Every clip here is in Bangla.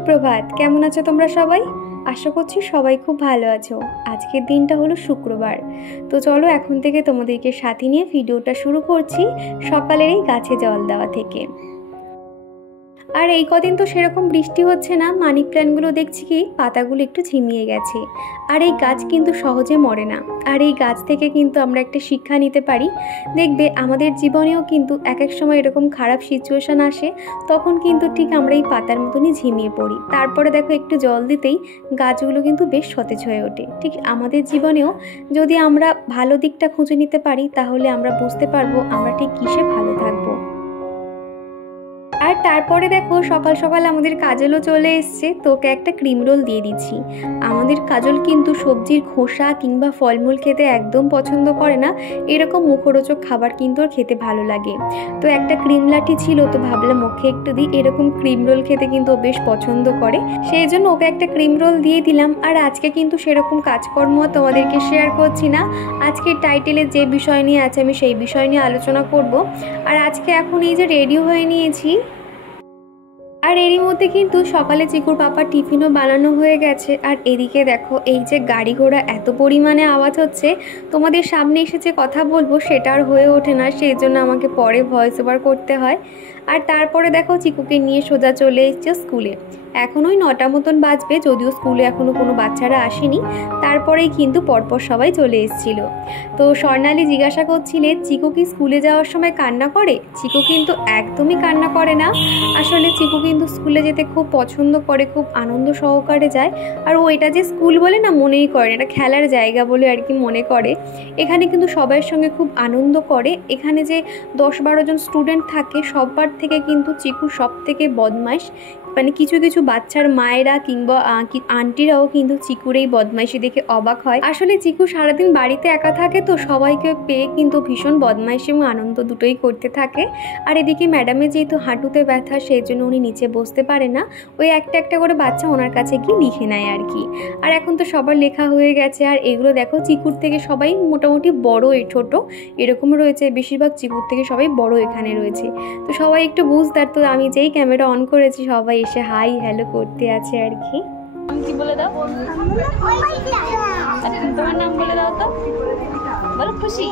সুপ্রভাত, কেমন আছো তোমরা সবাই? আশা করছি সবাই খুব ভালো আছো। আজকের দিনটা হলো শুক্রবার। তো চলো এখন থেকে তোমাদেরকে সাথে নিয়ে ভিডিওটা শুরু করছি সকালের এই গাছে জল দেওয়া থেকে। আর এই কদিন তো সেরকম বৃষ্টি হচ্ছে না, মানি প্ল্যান্টগুলো দেখছি কি পাতাগুলো একটু ঝিমিয়ে গেছে। আর এই গাছ কিন্তু সহজে মরে না। আর এই গাছ থেকে কিন্তু আমরা একটা শিক্ষা নিতে পারি। দেখবে আমাদের জীবনেও কিন্তু এক এক সময় এরকম খারাপ সিচুয়েশান আসে, তখন কিন্তু ঠিক আমরা এই পাতার মতনই ঝিমিয়ে পড়ি। তারপরে দেখো একটু জল দিতেই গাছগুলো কিন্তু বেশ সতেজ হয়ে ওঠে। ঠিক আমাদের জীবনেও যদি আমরা ভালো দিকটা খুঁজে নিতে পারি, তাহলে আমরা বুঝতে পারবো আমরা ঠিক কিসে ভালো থাকবো। আর তারপরে দেখো সকাল সকাল আমাদের কাজলও চলে এসছে। তোকে একটা ক্রিম রোল দিয়ে দিচ্ছি। আমাদের কাজল কিন্তু সবজির খোসা কিংবা ফলমূল খেতে একদম পছন্দ করে না, এরকম মুখরোচক খাবার কিন্তু ওর খেতে ভালো লাগে। তো একটা ক্রিম লাঠি ছিল, তো ভাবলাম ওকে একটু দিই। এরকম ক্রিম রোল খেতে কিন্তু ও বেশ পছন্দ করে, সেই জন্য ওকে একটা ক্রিম রোল দিয়ে দিলাম। আর আজকে কিন্তু সেরকম কাজকর্ম তোমাদেরকে শেয়ার করছি না। আজকের টাইটেলে যে বিষয় নিয়ে আছে আমি সেই বিষয় নিয়ে আলোচনা করব। আর আজকে এখন এই যে রেডি হয়ে নিয়েছি, আর এরই মধ্যে কিন্তু সকালে চিকুর পাপার টিফিনও বানানো হয়ে গেছে। আর এদিকে দেখো এই যে গাড়ি ঘোড়া এত পরিমাণে আওয়াজ হচ্ছে, তোমাদের সামনে এসে যে কথা বলবো সেটা আর হয়ে ওঠে না, সেই জন্য আমাকে পরে ভয়েস ওভার করতে হয়। আর তারপরে দেখো চিকুকে নিয়ে সোজা চলে এসছে স্কুলে। এখন ওই 9টা মতন বাজবে, যদিও স্কুলে এখনও কোনো বাচ্চারা আসেনি। তারপরেই কিন্তু পরপর সবাই চলে এসেছিল। তো স্বর্ণালী জিজ্ঞাসা করছিলে চিকু কি স্কুলে যাওয়ার সময় কান্না করে? চিকু কিন্তু একদমই কান্না করে না। আসলে চিকু কিন্তু স্কুলে যেতে খুব পছন্দ করে, খুব আনন্দ সহকারে যায়। আর ও এটা যে স্কুল বলে না মনেই করে না, এটা খেলার জায়গা বলে আর কি মনে করে। এখানে কিন্তু সবার সঙ্গে খুব আনন্দ করে। এখানে যে 10-12 জন স্টুডেন্ট থাকে, সবার থেকে কিন্তু চিকু সব থেকে বদমাইশ। মানে কিছু কিছু বাচ্চার মায়েরা কিংবা আন্টিরাও কিন্তু চিকুর এই বদমাইশি দেখে অবাক হয়। আসলে চিকু সারাদিন বাড়িতে একা থাকে, তো সবাইকে পেয়ে কিন্তু ভীষণ বদমাইশি এবং আনন্দ দুটোই করতে থাকে। আর এদিকে ম্যাডামের যেহেতু হাঁটুতে ব্যথা, সেই জন্য উনি নিচে বসতে পারে না, ওই একটা একটা করে বাচ্চা ওনার কাছে গিয়ে লিখে নেয় আর কি। আর এখন তো সবার লেখা হয়ে গেছে। আর এগুলো দেখো চিকুর থেকে সবাই মোটামুটি বড় ছোট এরকম রয়েছে, বেশিরভাগ চিকুর থেকে সবাই বড় এখানে রয়েছে। তো সবাই একটু বুঝদার। তো আমি যেই ক্যামেরা অন করেছি সবাই এসে হাই হ্যালো করতে আছে আর কি। কি বলে দাও, তোমার নাম বলে দাও তো, বলো খুশি।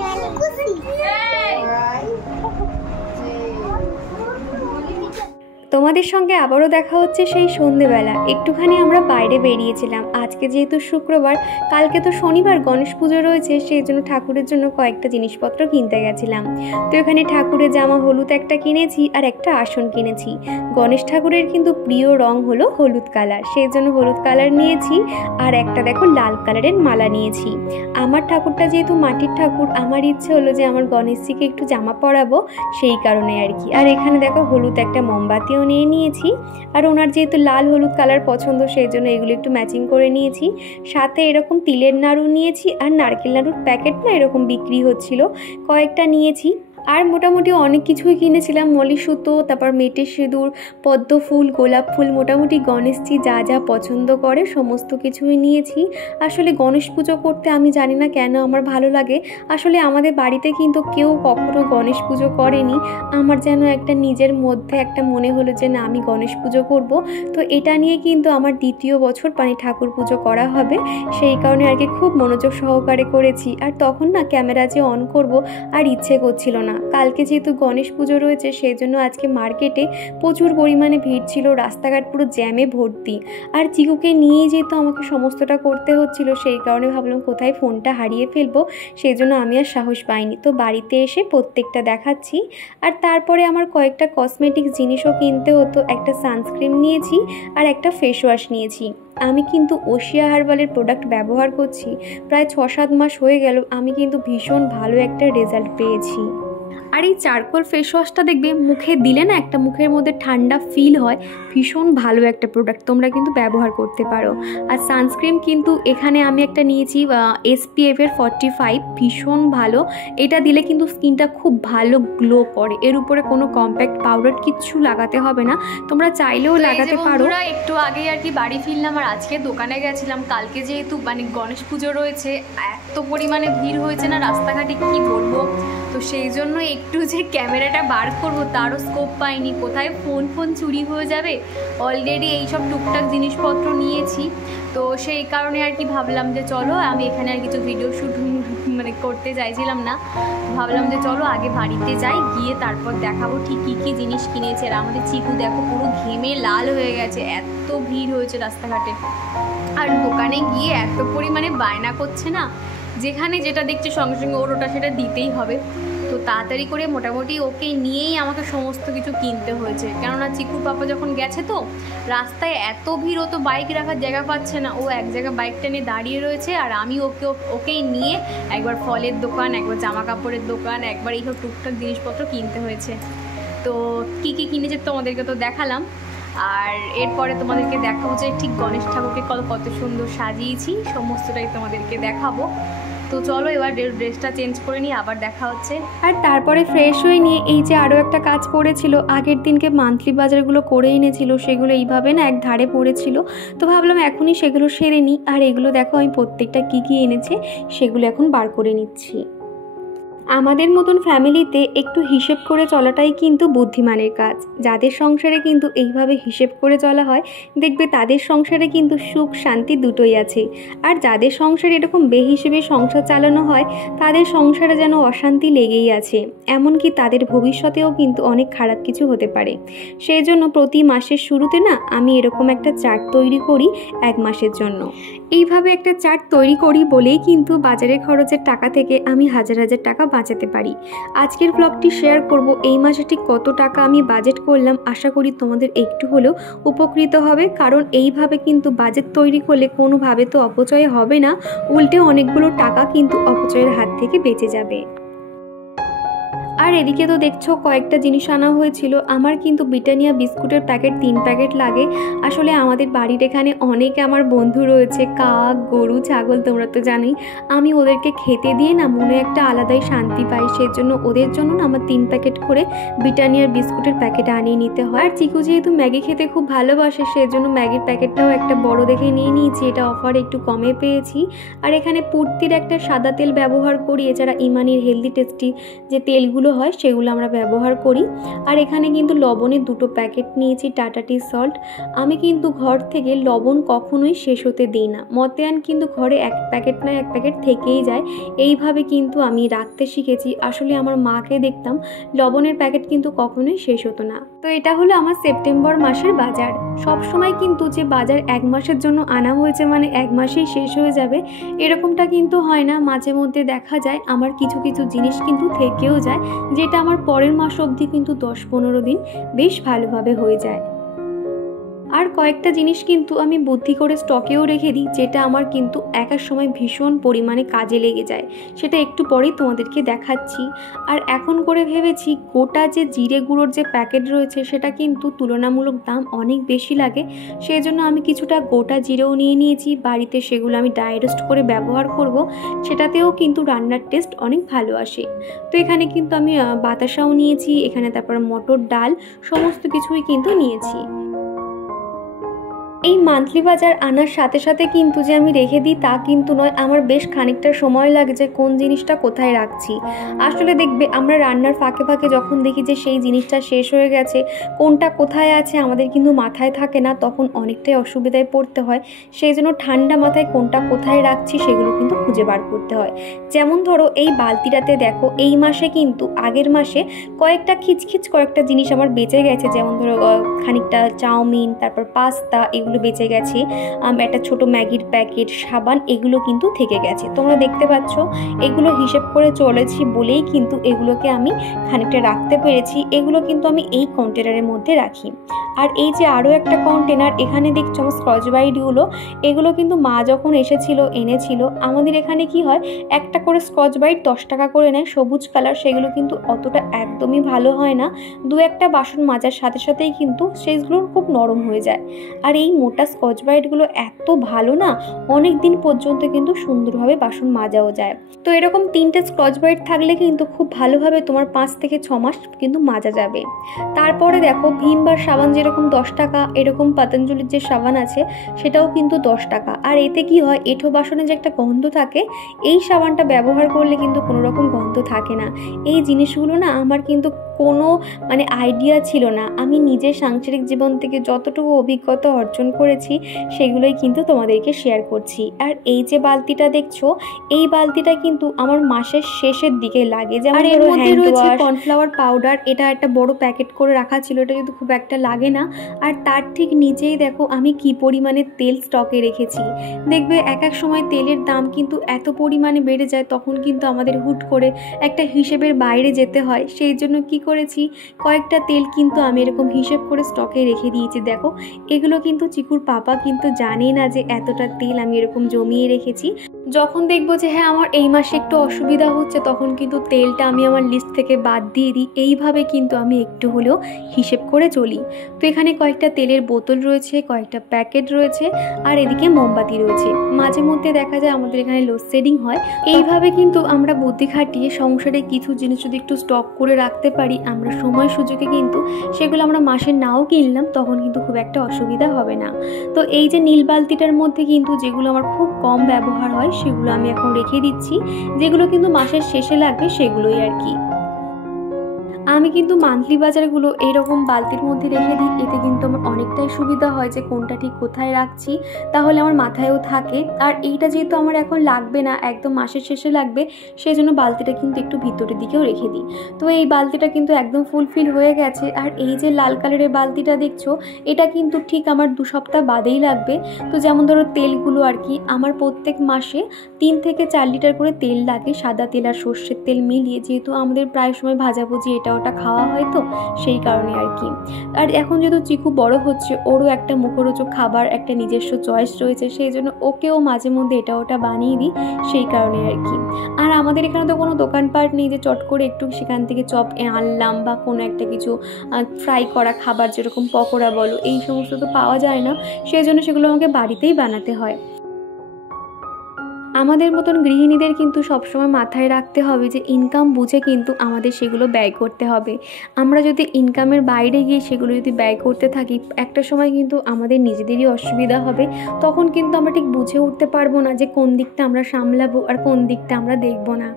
তোমাদের সঙ্গে আবারও দেখা হচ্ছে সেই সন্ধেবেলা। একটুখানি আমরা বাইরে বেরিয়েছিলাম। আজকে যেহেতু শুক্রবার, কালকে তো শনিবার গণেশ পুজো রয়েছে, সেই জন্য ঠাকুরের জন্য কয়েকটা জিনিসপত্র কিনতে গেছিলাম। তো এখানে ঠাকুরের জামা হলুদ একটা কিনেছি, আর একটা আসন কিনেছি। গণেশ ঠাকুরের কিন্তু প্রিয় রং হলো হলুদ কালার, সেই জন্য হলুদ কালার নিয়েছি। আর একটা দেখো লাল কালারের মালা নিয়েছি। আমার ঠাকুরটা যেহেতু মাটির ঠাকুর, আমার ইচ্ছে হলো যে আমার গণেশজিকে একটু জামা পরাবো, সেই কারণে আর কি। আর এখানে দেখো হলুদ একটা মোমবাতি নিয়ে নিয়েছি। আর ওনার যেহেতু লাল হলুদ কালার পছন্দ, সেই জন্য এগুলো একটু ম্যাচিং করে নিয়েছি। সাথে এরকম তিলের নাড়ু নিয়েছি, আর নারকেল নাড়ুর প্যাকেট না এরকম বিক্রি হচ্ছিল, কয়েকটা নিয়েছি। আর মোটামুটি অনেক কিছুই কিনেছিলাম, মলি সুতো, তারপর মেটে সিঁদুর, পদ্ম ফুল, গোলাপ ফুল, মোটামুটি গণেশজি যা যা পছন্দ করে সমস্ত কিছুই নিয়েছি। আসলে গণেশ পুজো করতে আমি জানি না কেন আমার ভালো লাগে। আসলে আমাদের বাড়িতে কিন্তু কেউ কখনো গণেশ পুজো করেনি। আমার যেন একটা নিজের মধ্যে একটা মনে হলো যে না আমি গণেশ পুজো করব। তো এটা নিয়ে কিন্তু আমার 2য় বছর মানে ঠাকুর পুজো করা হবে, সেই কারণে আর কি খুব মনোযোগ সহকারে করেছি। আর তখন না ক্যামেরা যে অন করব আর ইচ্ছে করছিল না। কালকে যেহেতু গণেশ পুজো রয়েছে, সেই জন্য আজকে মার্কেটে প্রচুর পরিমাণে ভিড় ছিল, রাস্তাঘাট পুরো জ্যামে ভর্তি। আর চিকুকে নিয়েই যেহেতু আমাকে সমস্তটা করতে হচ্ছিল, সেই কারণে ভাবলাম কোথায় ফোনটা হারিয়ে ফেলবো, সেই জন্য আমি আর সাহস পাইনি। তো বাড়িতে এসে প্রত্যেকটা দেখাচ্ছি। আর তারপরে আমার কয়েকটা কসমেটিক্স জিনিসও কিনতে হতো। একটা সানস্ক্রিন নিয়েছি, আর একটা ফেস ওয়াশ নিয়েছি। আমি কিন্তু ওশিয়া হার্বালের প্রোডাক্ট ব্যবহার করছি প্রায় 6-7 মাস হয়ে গেল। আমি কিন্তু ভীষণ ভালো একটা রেজাল্ট পেয়েছি। আর এই চারকোল ফেস ওয়াশটা দেখবে মুখে দিলে না একটা মুখের মধ্যে ঠান্ডা ফিল হয়, ভীষণ ভালো একটা প্রোডাক্ট, তোমরা কিন্তু ব্যবহার করতে পারো। আর সানস্ক্রিন কিন্তু এখানে আমি একটা নিয়েছি SPF-এর 45, ভীষণ ভালো। এটা দিলে কিন্তু স্কিনটা খুব ভালো গ্লো করে। এর উপরে কোনো কম্প্যাক্ট পাউডার কিচ্ছু লাগাতে হবে না, তোমরা চাইলেও লাগাতে পারো। একটু আগে আর কি বাড়ি ফিরলাম, আর আজকে দোকানে গেছিলাম। কালকে যেহেতু মানে গণেশ পুজো রয়েছে, এত পরিমাণে ভিড় হয়েছে না রাস্তাঘাটে, কি বলবো। তো সেই জন্য একটু যে ক্যামেরাটা বার করবো তারও স্কোপ পাইনি, কোথায় ফোন চুরি হয়ে যাবে। অলরেডি এইসব টুকটাক জিনিসপত্র নিয়েছি, তো সেই কারণে আর কি ভাবলাম যে চলো, আমি এখানে আর কিছু ভিডিও শ্যুট মানে করতে চাইছিলাম না, ভাবলাম যে চলো আগে বাড়িতে যাই, গিয়ে তারপর দেখাবো ঠিক কী জিনিস কিনেছে। আর আমাদের চিকু দেখো পুরো ঘেমে লাল হয়ে গেছে, এত ভিড় হয়েছে রাস্তাঘাটে। আর দোকানে গিয়ে এত পরিমাণে বায়না করছে না, যেখানে যেটা দেখছে সঙ্গে সঙ্গে ওর ওটা সেটা দিতেই হবে। তো তাড়াতাড়ি করে মোটামুটি ওকে নিয়েই আমাকে সমস্ত কিছু কিনতে হয়েছে, কেননা চিকুর পাপা যখন গেছে তো রাস্তায় এত ভিড়, ও তো বাইক রাখার জায়গা পাচ্ছে না, ও এক জায়গায় বাইকটা নিয়ে দাঁড়িয়ে রয়েছে, আর আমি ওকেই নিয়ে একবার ফলের দোকান, একবার জামা কাপড়ের দোকান, একবার এইসব টুকটাক জিনিসপত্র কিনতে হয়েছে। তো কী কী কিনেছে তোমাদেরকে তো দেখালাম, আর এরপরে তোমাদেরকে দেখাবো যে ঠিক গণেশ ঠাকুরকে কত সুন্দর সাজিয়েছি, সমস্তটাই তোমাদেরকে দেখাবো। তো চলো এবার ড্রেসটা চেঞ্জ করে নিয়ে আবার দেখা হচ্ছে। আর তারপরে ফ্রেশ হয়ে নিয়ে এই যে আরও একটা কাজ পড়েছিল, আগের দিনকে মান্থলি বাজারগুলো করে এনেছিল, সেগুলো এইভাবে না এক ধারে পড়েছিল, তো ভাবলাম এখনই সেগুলো সেরে নিই। আর এগুলো দেখো আমি প্রত্যেকটা কী এনেছে সেগুলো এখন বার করে নিচ্ছি। আমাদের মতন ফ্যামিলিতে একটু হিসেব করে চলাটাই কিন্তু বুদ্ধিমানের কাজ। যাদের সংসারে কিন্তু এইভাবে হিসেব করে চলা হয়, দেখবে তাদের সংসারে কিন্তু সুখ শান্তি দুটোই আছে। আর যাদের সংসারে এরকম বেহিসেবে সংসার চালানো হয়, তাদের সংসারে যেন অশান্তি লেগেই আছে, এমনকি তাদের ভবিষ্যতেও কিন্তু অনেক খারাপ কিছু হতে পারে। সেই জন্য প্রতি মাসের শুরুতে না আমি এরকম একটা চার্ট তৈরি করি 1 মাসের জন্য। এইভাবে একটা চার্ট তৈরি করি বলেই কিন্তু বাজারের খরচের টাকা থেকে আমি হাজার টাকা বাঁচাতে পারি। আজকের ব্লগটি শেয়ার করব এই মাসে ঠিক কত টাকা আমি বাজেট করলাম। আশা করি তোমাদের একটু হলেও উপকৃত হবে, কারণ এইভাবে কিন্তু বাজেট তৈরি করলে কোনোভাবে তো অপচয় হবে না, উল্টে অনেকগুলো টাকা কিন্তু অপচয়ের হাত থেকে বেঁচে যাবে। আর এদিকে তো দেখছো কয়েকটা জিনিস আনা হয়েছিল। আমার কিন্তু ব্রিটানিয়া বিস্কুটের প্যাকেট 3 প্যাকেট লাগে। আসলে আমাদের বাড়ির এখানে অনেকে আমার বন্ধু রয়েছে, কাক, গরু, ছাগল, তোমরা তো জানোই। আমি ওদেরকে খেতে দিয়ে না মনে একটা আলাদাই শান্তি পাই, সেজন্য ওদের জন্য না আমার 3 প্যাকেট করে ব্রিটানিয়ার বিস্কুটের প্যাকেট আনিয়ে নিতে হয়। আর চিকু যেহেতু ম্যাগি খেতে খুব ভালোবাসে, সেজন্য ম্যাগির প্যাকেটটাও একটা বড় দেখে নিয়ে নিয়েছি, এটা অফারে একটু কমে পেয়েছি। আর এখানে পূর্তির একটা সাদা তেল ব্যবহার করি, এছাড়া ইমানির হেলদি টেস্টি যে তেলগুলো হয় সেগুলো আমরা ব্যবহার করি। আর এখানে কিন্তু লবণের 2টো প্যাকেট নিয়েছি, টাটা টি সল্ট। আমি কিন্তু ঘর থেকে লবণ কখনোই শেষ হতে দিই না, মতিয়ান কিন্তু ঘরে 1 প্যাকেট না 1 প্যাকেট থেকেই যায়, এইভাবে কিন্তু আমি রাখতে শিখেছি। আসলে আমার মাকে দেখতাম লবণের প্যাকেট কিন্তু কখনোই শেষ হতো না। তো এটা হলো আমার সেপ্টেম্বর মাসের বাজার। সব সময় কিন্তু যে বাজার 1 মাসের জন্য আনা হয়েছে মানে 1 মাসেই শেষ হয়ে যাবে এরকমটা কিন্তু হয় না। মাঝে মধ্যে দেখা যায় আমার কিছু জিনিস কিন্তু থেকেও যায়, যেটা আমার পরের মাস অবধি কিন্তু 10-15 দিন বেশ ভালোভাবে হয়ে যায়। আর কয়েকটা জিনিস কিন্তু আমি বুদ্ধি করে স্টকেও রেখে দিই, যেটা আমার কিন্তু এক সময় ভীষণ পরিমাণে কাজে লেগে যায়, সেটা একটু পরেই তোমাদেরকে দেখাচ্ছি। আর এখন করে ভেবেছি গোটা যে জিরে গুঁড়োর যে প্যাকেট রয়েছে সেটা কিন্তু তুলনামূলক দাম অনেক বেশি লাগে, সেই জন্য আমি কিছুটা গোটা জিরেও নিয়ে নিয়েছি বাড়িতে, সেগুলো আমি ড্রাই রোস্ট করে ব্যবহার করব, সেটাতেও কিন্তু রান্নার টেস্ট অনেক ভালো আসে। তো এখানে কিন্তু আমি বাতাসাও নিয়েছি, এখানে তারপর মটর ডাল সমস্ত কিছুই কিন্তু নিয়েছি। এই মান্থলি বাজার আনার সাথে সাথে কিন্তু যে আমি রেখে দিই তা কিন্তু নয়, আমার বেশ খানিকটা সময় লাগে যে কোন জিনিসটা কোথায় রাখছি। আসলে দেখবে আমরা রান্নার ফাঁকে ফাঁকে যখন দেখি যে সেই জিনিসটা শেষ হয়ে গেছে, কোনটা কোথায় আছে আমাদের কিন্তু মাথায় থাকে না, তখন অনেকটাই অসুবিধায় পড়তে হয়। সেই জন্য ঠান্ডা মাথায় কোনটা কোথায় রাখছি সেগুলো কিন্তু খুঁজে বার করতে হয়। যেমন ধরো এই বালতিটাতে দেখো এই মাসে কিন্তু আগের মাসে কয়েকটা কয়েকটা জিনিস আমার বেঁচে গেছে, যেমন ধরো খানিকটা চাউমিন, তারপর পাস্তা, এগুলো বেঁচে গেছে, একটা ছোট ম্যাগির প্যাকেট, সাবান, এগুলো কিন্তু থেকে গেছে। তোমরা দেখতে পাচ্ছ এগুলো হিসেব করে চলেছি বলেই কিন্তু এগুলোকে আমি খানিকটা রাখতে পেরেছি। এগুলো কিন্তু আমি এই কন্টেনারের মধ্যে রাখি। আর এই যে আরও একটা কন্টেনার, এখানে দেখছো স্কচ ব্রাইটগুলো, এগুলো কিন্তু মা যখন এনেছিল, আমাদের এখানে কি হয় একটা করে স্কচ ব্রাইট 10 টাকা করে নেয়, সবুজ কালার, সেগুলো কিন্তু অতটা একদমই ভালো হয় না, 2-1টা বাসন মাজার সাথে সাথেই কিন্তু সেইগুলো খুব নরম হয়ে যায়। আর এই মোটা স্কচ ব্রাইটগুলো এত ভালো না, অনেক দিন পর্যন্ত কিন্তু সুন্দরভাবে বাসন মাজাও যায়। তো এরকম 3টে স্কচ ব্রাইট থাকলে কিন্তু খুব ভালোভাবে তোমার 5 থেকে 6 মাস কিন্তু মাজা যাবে। তারপরে দেখো ভীম বার সাবান যেরকম 10 টাকা, এরকম পতঞ্জলির যে সাবান আছে সেটাও কিন্তু 10 টাকা। আর এতে কি হয়, এঁঠো বাসনে যে একটা গন্ধ থাকে, এই সাবানটা ব্যবহার করলে কিন্তু কোনো রকম গন্ধ থাকে না। এই জিনিসগুলো না আমার কিন্তু কোনো আইডিয়া ছিল না। আমি নিজের সাংসারিক জীবন থেকে যতটুকু অভিজ্ঞতা অর্জন করেছি সেগুলোই কিন্তু তোমাদেরকে শেয়ার করছি। আর এই যে বালতিটা দেখছো, এই বালতিটা কিন্তু আমার মাসের শেষের দিকে লাগে। যেমন এর মধ্যে রয়েছে কর্নফ্লাওয়ার পাউডার, এটা একটা বড় প্যাকেট করে রাখা ছিল, এটা কিন্তু খুব একটা লাগে না। আর তার ঠিক নিচেই দেখো আমি কি পরিমাণে তেল স্টকে রেখেছি। দেখবে এক এক সময় তেলের দাম কিন্তু এত পরিমাণে বেড়ে যায়, তখন কিন্তু আমাদের হুট করে একটা হিসেবের বাইরে যেতে হয়। সেই জন্য কি করেছি, কয়েকটা তেল কিন্তু আমি এরকম হিসেব করে স্টকে রেখে দিয়েছি। দেখো এগুলো কিন্তু চিকুর পাপা কিন্তু জানে না যে এতটা তেল আমি এরকম জমিয়ে রেখেছি। যখন দেখবো যে হ্যাঁ আমার এই মাসে একটু অসুবিধা হচ্ছে, তখন কিন্তু তেলটা আমি আমার লিস্ট থেকে বাদ দিয়ে দিই। এইভাবে কিন্তু আমি একটু হলেও হিসেব করে চলি। তো এখানে কয়েকটা তেলের বোতল রয়েছে, কয়েকটা প্যাকেট রয়েছে, আর এদিকে মোমবাতি রয়েছে। মাঝে মধ্যে দেখা যায় আমাদের এখানে লোডশেডিং হয়। এইভাবে কিন্তু আমরা বুদ্ধি খাটিয়ে সংসারে কিছু জিনিস যদি একটু স্টক করে রাখতে পারি, আমরা সময় সুযোগে কিন্তু সেগুলো আমরা মাসে নাও কিনলাম, তখন কিন্তু খুব একটা অসুবিধা হবে না। তো এই যে নীল বালতিটার মধ্যে কিন্তু যেগুলো আমার খুব কম ব্যবহার হয় সেগুলো আমি এখন রেখে দিচ্ছি, যেগুলো কিন্তু মাসের শেষে লাগবে সেগুলোই আর কি। আমি কিন্তু মান্থলি বাজারগুলো এইরকম বালতির মধ্যে রেখে দিই। এতে কিন্তু আমার অনেকটাই সুবিধা হয় যে কোনটা ঠিক কোথায় রাখছি, তাহলে আমার মাথায়ও থাকে। আর এইটা যেহেতু আমার এখন লাগবে না, একদম মাসের শেষে লাগবে, সেই জন্য বালতিটা কিন্তু একটু ভিতরের দিকেও রেখে দিই। তো এই বালতিটা কিন্তু একদম ফুলফিল হয়ে গেছে। আর এই যে লাল কালারের বালতিটা দেখছো, এটা কিন্তু ঠিক আমার 2 সপ্তাহ বাদেই লাগবে। তো যেমন ধরো তেলগুলো আর কি, আমার প্রত্যেক মাসে 3 থেকে 4 লিটার করে তেল লাগে, সাদা তেল আর সর্ষের তেল মিলিয়ে, যেহেতু আমাদের প্রায় সময় ভাজাভুজি এটা ওটা খাওয়া হয়, তো সেই কারণে আর কি। আর এখন যেহেতু চিকু বড় হচ্ছে, ওরও একটা মুখরোচক খাবার একটা নিজস্ব চয়েস রয়েছে, সেই জন্য ওকেও মাঝে মধ্যে এটা ওটা বানিয়ে দিই, সেই কারণে আর কি। আর আমাদের এখানে তো কোনো দোকানপাট নেই যে চট করে একটু সেখান থেকে চপ আনলাম বা কোনো একটা কিছু ফ্রাই করা খাবার, যেরকম পকোড়া বলো, এই সমস্ত তো পাওয়া যায় না, সেই জন্য সেগুলো আমাকে বাড়িতেই বানাতে হয়। আমাদের মতন গৃহিণীদের কিন্তু সবসময় মাথায় রাখতে হবে যে ইনকাম বুঝে কিন্তু আমাদের সেগুলো ব্যয় করতে হবে। আমরা যদি ইনকামের বাইরে গিয়ে সেগুলো যদি ব্যয় করতে থাকি, একটা সময় কিন্তু আমাদের নিজেদেরই অসুবিধা হবে। তখন কিন্তু আমরা ঠিক বুঝে উঠতে পারবো না যে কোন দিকটা আমরা সামলাবো আর কোন দিকটা আমরা দেখবো না।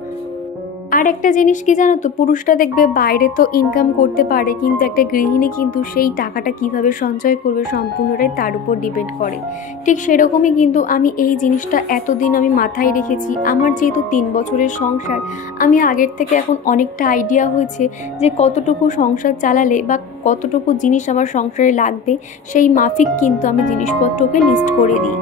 আর একটা জিনিস কি জানো তো, পুরুষরা দেখবে বাইরে তো ইনকাম করতে পারে, কিন্তু একটা গৃহিণী কিন্তু সেই টাকাটা কিভাবে সঞ্চয় করবে সম্পূর্ণটাই তার উপর ডিপেন্ড করে। ঠিক সেরকমই কিন্তু আমি এই জিনিসটা এতদিন আমি মাথায় রেখেছি। আমার যেহেতু 3 বছরের সংসার, আমি আগের থেকে এখন অনেকটা আইডিয়া হয়েছে যে কতটুকু সংসার চালালে বা কতটুকু জিনিস আমার সংসারে লাগবে, সেই মাফিক কিন্তু আমি জিনিসপত্রকে লিস্ট করে দিই।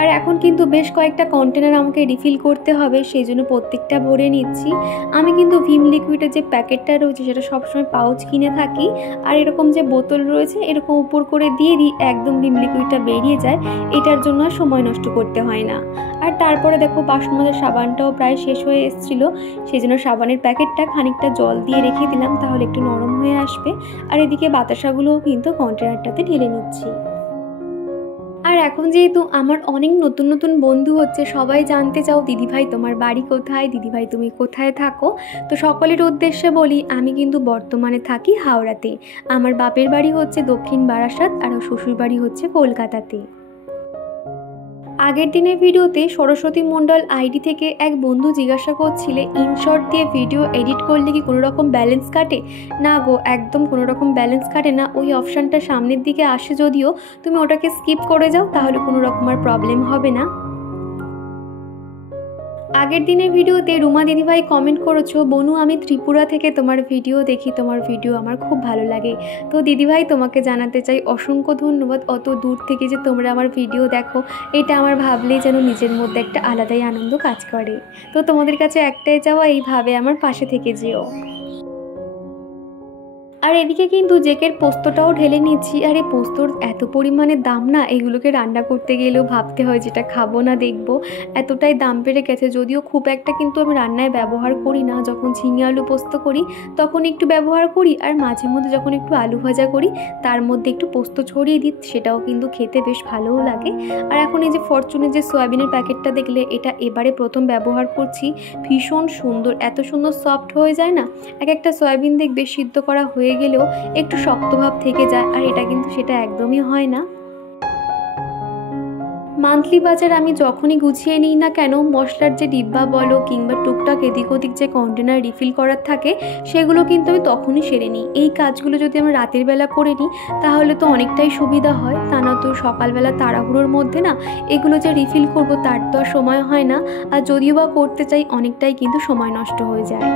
আর এখন কিন্তু বেশ কয়েকটা কন্টেনার আমাকে রিফিল করতে হবে, সেই জন্য প্রত্যেকটা ভরে নিচ্ছি। আমি কিন্তু ভিম লিকুইডের যে প্যাকেটটা রয়েছে সেটা সবসময় পাউচ কিনে থাকি, আর এরকম যে বোতল রয়েছে এরকম উপর করে দিয়ে দিই, একদম ভিম লিকুইডটা বেরিয়ে যায়, এটার জন্য আর সময় নষ্ট করতে হয় না। আর তারপরে দেখো বাসন মাজার সাবানটাও প্রায় শেষ হয়ে এসেছিল, সেই জন্য সাবানের প্যাকেটটা খানিকটা জল দিয়ে রেখে দিলাম, তাহলে একটু নরম হয়ে আসবে। আর এদিকে বাতাসাগুলোও কিন্তু কন্টেনারটাতে ঢেলে নিচ্ছি। আর এখন যেহেতু আমার অনেক নতুন নতুন বন্ধু হচ্ছে, সবাই জানতে চাও দিদিভাই তোমার বাড়ি কোথায়, দিদিভাই তুমি কোথায় থাকো। তো সকলের উদ্দেশ্যে বলি, আমি কিন্তু বর্তমানে থাকি হাওড়াতে। আমার বাপের বাড়ি হচ্ছে দক্ষিণ বারাসাত, আর শ্বশুর বাড়ি হচ্ছে কলকাতাতে। আগের দিনের ভিডিওতে সরস্বতী মণ্ডল আইডি থেকে এক বন্ধু জিজ্ঞাসা করছিলে ইনশর্ট দিয়ে ভিডিও এডিট করলে কি কোনো রকম ব্যালেন্স কাটে। না গো, একদম কোনো রকম ব্যালেন্স কাটে না। ওই অপশানটা সামনের দিকে আসে, যদিও তুমি ওটাকে স্কিপ করে যাও তাহলে কোনো রকম আর প্রবলেম হবে না। আগের দিনের ভিডিওতে রুমা দিদিভাই কমেন্ট করেছো, বনু আমি ত্রিপুরা থেকে তোমার ভিডিও দেখি, তোমার ভিডিও আমার খুব ভালো লাগে। তো দিদিভাই তোমাকে জানাতে চাই অসংখ্য ধন্যবাদ। অত দূর থেকে যে তোমরা আমার ভিডিও দেখো, এটা আমার ভাবলেই যেন নিজের মধ্যে একটা আলাদাই আনন্দ কাজ করে। তো তোমাদের কাছে একটাই চাওয়া, এইভাবে আমার পাশে থেকে যেও। আর এদিকে কিন্তু জেকের পোস্তটাও ঢেলে নিচ্ছি। আর এই পোস্তর এত পরিমাণে দাম না, এগুলোকে রান্না করতে গেলেও ভাবতে হয় যেটা খাবো না দেখবো, এতটাই দাম বেড়ে গেছে। যদিও খুব একটা কিন্তু আমি রান্নায় ব্যবহার করি না, যখন ঝিঙে আলু পোস্ত করি তখন একটু ব্যবহার করি, আর মাঝে মধ্যে যখন একটু আলু ভাজা করি তার মধ্যে একটু পোস্ত ছড়িয়ে দিই, সেটাও কিন্তু খেতে বেশ ভালোও লাগে। আর এখন এই যে ফরচুনের যে সয়াবিনের প্যাকেটটা দেখলে, এটা এবারে প্রথম ব্যবহার করছি। ভীষণ সুন্দর, এত সুন্দর সফট হয়ে যায় না। এক একটা সয়াবিন দেখবে সিদ্ধ করা হয়ে গেলেও একটু শক্তভাব থেকে যায়, আর এটা কিন্তু সেটা একদমই হয় না। মান্থলি বাজার আমি যখনই গুছিয়ে নিই না কেন, মশলার যে ডিব্বা বলো কিংবা টুকটাক এদিক ওদিক যে কন্টেনার রিফিল করার থাকে সেগুলো কিন্তু আমি তখনই সেরে নিই। এই কাজগুলো যদি আমি রাতের বেলা করে নিই তাহলে তো অনেকটাই সুবিধা হয়, তা না তো সকালবেলা তাড়াহুড়োর মধ্যে না এগুলো যে রিফিল করব তার তো আর সময় হয় না, আর যদিও বা করতে চাই অনেকটাই কিন্তু সময় নষ্ট হয়ে যায়।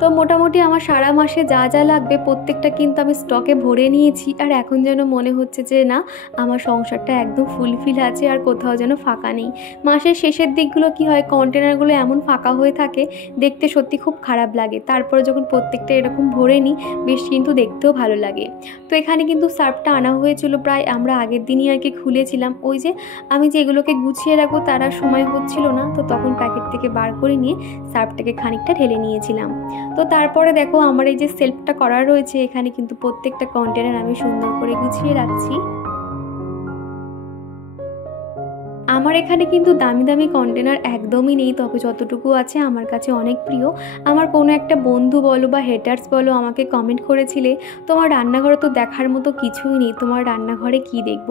তো মোটামুটি আমার সারা মাসে যা যা লাগবে প্রত্যেকটা কিন্তু আমি স্টকে ভরে নিয়েছি। আর এখন যেন মনে হচ্ছে যে না, আমার সংসারটা একদম ফুলফিল আছে, আর কোথাও যেন ফাঁকা নেই। মাসের শেষের দিকগুলো কি হয়, কন্টেনারগুলো এমন ফাঁকা হয়ে থাকে দেখতে সত্যি খুব খারাপ লাগে। তারপরে যখন প্রত্যেকটা এরকম ভরে নিই বেশ কিন্তু দেখতেও ভালো লাগে। তো এখানে কিন্তু সার্ফটা আনা হয়েছিল প্রায় আমরা আগের দিনই আর কি খুলেছিলাম। ওই যে আমি যে এগুলোকে গুছিয়ে রাখবো তার আর সময় হচ্ছিল না, তো তখন প্যাকেট থেকে বার করে নিয়ে সার্ফটাকে খানিকটা ঢেলে নিয়েছিলাম। তো তারপরে দেখো আমার এই যে সেলফটা করা রয়েছে, এখানে কিন্তু প্রত্যেকটা কন্টেনার আমি সুন্দর করে গুছিয়ে রাখছি। আমার এখানে কিন্তু দামি দামি কন্টেনার একদমই নেই, তবে যতটুকু আছে আমার কাছে অনেক প্রিয়। আমার কোনো একটা বন্ধু বলো বা হেটার্স বলো আমাকে কমেন্ট করেছিলে তোমার রান্নাঘরে তো দেখার মতো কিছুই নেই, তোমার রান্নাঘরে কি দেখব।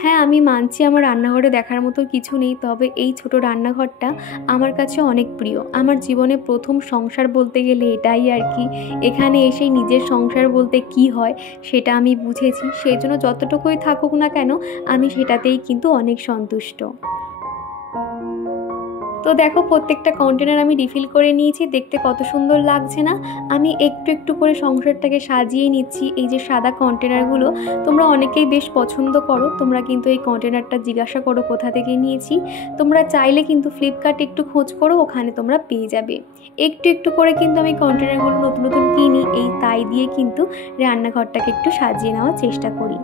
হ্যাঁ আমি মানছি আমার রান্নাঘরে দেখার মতো কিছু নেই, তবে এই ছোট রান্নাঘরটা আমার কাছে অনেক প্রিয়। আমার জীবনে প্রথম সংসার বলতে গেলে এটাই আর কি। এখানে এসে নিজের সংসার বলতে কি হয় সেটা আমি বুঝেছি, সেই জন্য যতটুকুই থাকুক না কেন আমি সেটাতেই কিন্তু অনেক সন্তুষ্ট। তো দেখো প্রত্যেকটা কন্টেনার আমি রিফিল করে নিয়েছি, দেখতে কত সুন্দর লাগছে না। আমি একটু একটু করে সংসারটাকে সাজিয়ে নিচ্ছি। এই যে সাদা কন্টেনারগুলো তোমরা অনেকেই বেশ পছন্দ করো, তোমরা কিন্তু এই কন্টেনারটা জিজ্ঞাসা করো কোথা থেকে নিয়েছি। তোমরা চাইলে কিন্তু ফ্লিপকার্টে একটু খোঁজ করো, ওখানে তোমরা পেয়ে যাবে। একটু একটু করে কিন্তু আমি কন্টেনারগুলো নতুন নতুন কিনি, এই তাই দিয়ে কিন্তু রান্নাঘরটাকে একটু সাজিয়ে নেওয়ার চেষ্টা করি।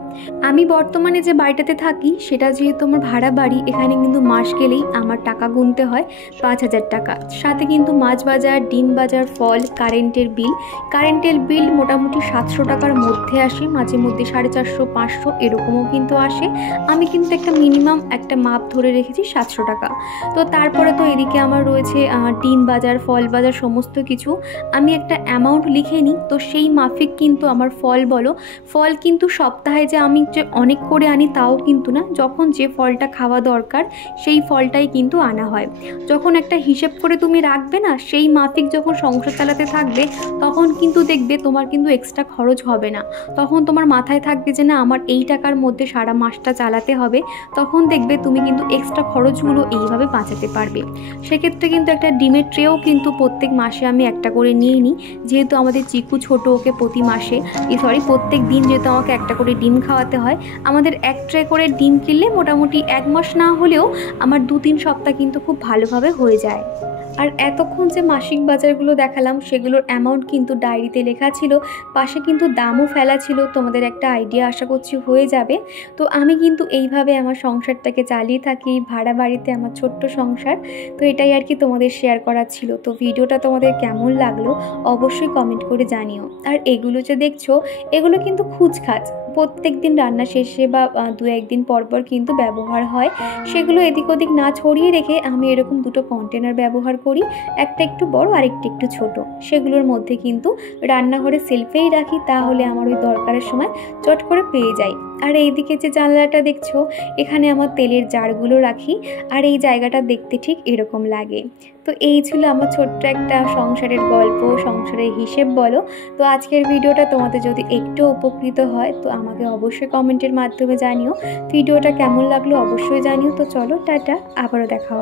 আমি বর্তমানে যে বাড়িটাতে থাকি সেটা যেহেতু আমার ভাড়া বাড়ি, এখানে কিন্তু মাস গেলেই আমার টাকা গুনতে হয় 5,000 টাকা। সাথে কিন্তু মাছ বাজার, ডিম বাজার, ফল, কারেন্টের বিল মোটামুটি 700 টাকার মধ্যে আসে, মাঝে মধ্যে 450-500 এরকমও কিন্তু আসে। আমি কিন্তু একটা মিনিমাম একটা মাপ ধরে রেখেছি 700 টাকা। তো তারপরে তো এদিকে আমার রয়েছে ডিম বাজার, ফল বাজার সমস্ত কিছু। আমি একটা অ্যামাউন্ট লিখে নিই, তো সেই মাফিক কিন্তু আমার ফল কিন্তু সপ্তাহে যে আমি যে অনেক করে আনি তাও কিন্তু না, যখন যে ফলটা খাওয়া দরকার সেই ফলটাই কিন্তু আনা হয়। যখন একটা হিসেব করে তুমি রাখবে না, সেই মাফিক যখন সংসার চালাতে থাকবে তখন কিন্তু দেখবে তোমার কিন্তু এক্সট্রা খরচ হবে না। তখন তোমার মাথায় থাকবে যে না আমার এই টাকার মধ্যে সারা মাসটা চালাতে হবে, তখন দেখবে তুমি কিন্তু এক্সট্রা খরচগুলো এইভাবে বাঁচাতে পারবে। সেক্ষেত্রে কিন্তু একটা ডিমের ট্রেও কিন্তু প্রত্যেক মাসে আমি একটা করে নিয়ে নিই, যেহেতু আমাদের চিকু ছোট, ওকে প্রত্যেক দিন যেহেতু আমাকে একটা করে ডিম খাওয়াতে হয়, আমাদের এক ট্রে করে ডিম কিনলে মোটামুটি 1 মাস না হলেও আমার 2-3 সপ্তাহ কিন্তু খুব ভালোভাবে হয়ে যায়। আর এতক্ষণ যে মাসিক বাজারগুলো দেখালাম সেগুলোর অ্যামাউন্ট কিন্তু ডায়েরিতে লেখা ছিল, পাশে কিন্তু দামও ফেলা ছিল, তোমাদের একটা আইডিয়া আশা করছি হয়ে যাবে। তো আমি কিন্তু এইভাবে আমার সংসারটাকে চালিয়ে থাকি, ভাড়া বাড়িতে আমার ছোট্ট সংসার। তো এটাই আর কি তোমাদের শেয়ার করার ছিল। তো ভিডিওটা তোমাদের কেমন লাগলো অবশ্যই কমেন্ট করে জানিও। আর এগুলো যে দেখছো এগুলো কিন্তু খুচখাচ, প্রত্যেক দিন রান্না শেষে বা 2-1 দিন পর পর কিন্তু ব্যবহার হয়। সেগুলো এদিক ওদিক না ছড়িয়ে রেখে আমি এরকম দুটো কন্টেনার ব্যবহার করি, একটা একটু বড় আর একটু ছোট। সেগুলোর মধ্যে কিন্তু রান্নাঘরে সেলফেই রাখি, তাহলে আমার ওই দরকারের সময় চট করে পেয়ে যাই। আর এইদিকে যে জানলাটা দেখছো এখানে আমার তেলের জারগুলো রাখি, আর এই জায়গাটা দেখতে ঠিক এরকম লাগে। তো এই ছিল আমার ছোট্ট একটা সংসারের গল্প, সংসারের হিসেব বলো। তো আজকের ভিডিওটা তোমাদের যদি একটু উপকৃত হয় তো আমাকে অবশ্যই কমেন্টের মাধ্যমে জানিও। ভিডিওটা কেমন লাগলো অবশ্যই জানিও। তো চলো টাটা, আবারও দেখা হবে।